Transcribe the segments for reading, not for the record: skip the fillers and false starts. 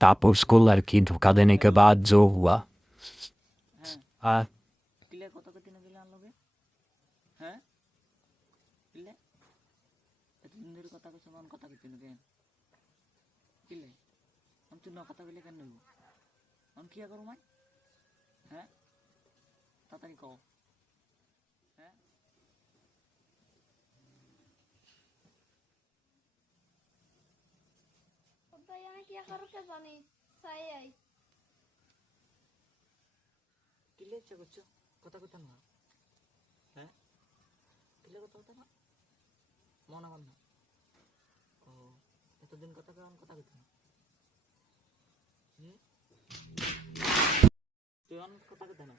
Tapos ko lagi kadene ka ba huwa. Ah, কিলে কত কত না গেলে আনলগে হ্যাঁ কিলে এতদিন ধরে কথা কইছ মন কথা কইছ না কেন কিলে আমি তুই ন কথা কইলে কেন নইব আমি কি করব মাই হ্যাঁ তাড়াতাড়ি কও হ্যাঁ ভাই আমি কি করতে জানি চাই আই কিলে ইচ্ছা করছো কথা কইতাম না হ্যাঁ কিলে কথা কইতাম না মন আমার না ও এতদিন কথা কই আমি কথা কইতাম তুই অন কথা কইতাম না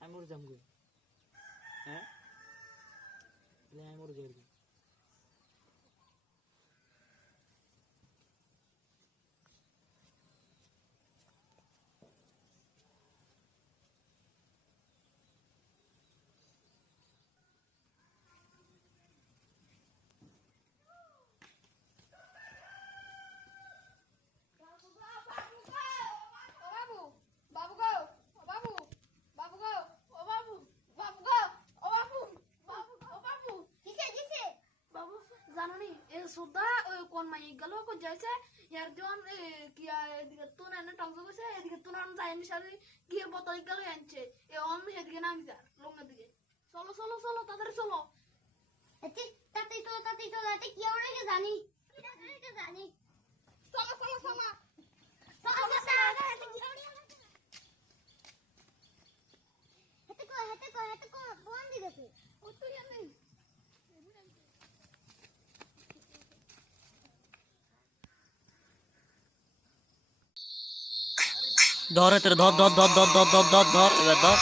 আমি মরে যাম গো হ্যাঁ আমি মরে যাই সুদা কোন মাই গেল কো যাইছে ইয়ার জন কি এদিকে তো না না টংস কইছে এদিকে তো না যাইনি সারি গিয়ে বোতল গেল আনছে এ অন এদিকে নামি যা লঙ্গা দিকে চলো চলো চলো তাড়াতাড়ি চলো এতে তাতেই তো এতে কি ওরে কে জানি জানি চলো চলো চলো হেতে কো বন দিতেছে ও তুই আমি ধর ধর ধর ধর ধর ধর ধর ধর ধর ধর এবার ধর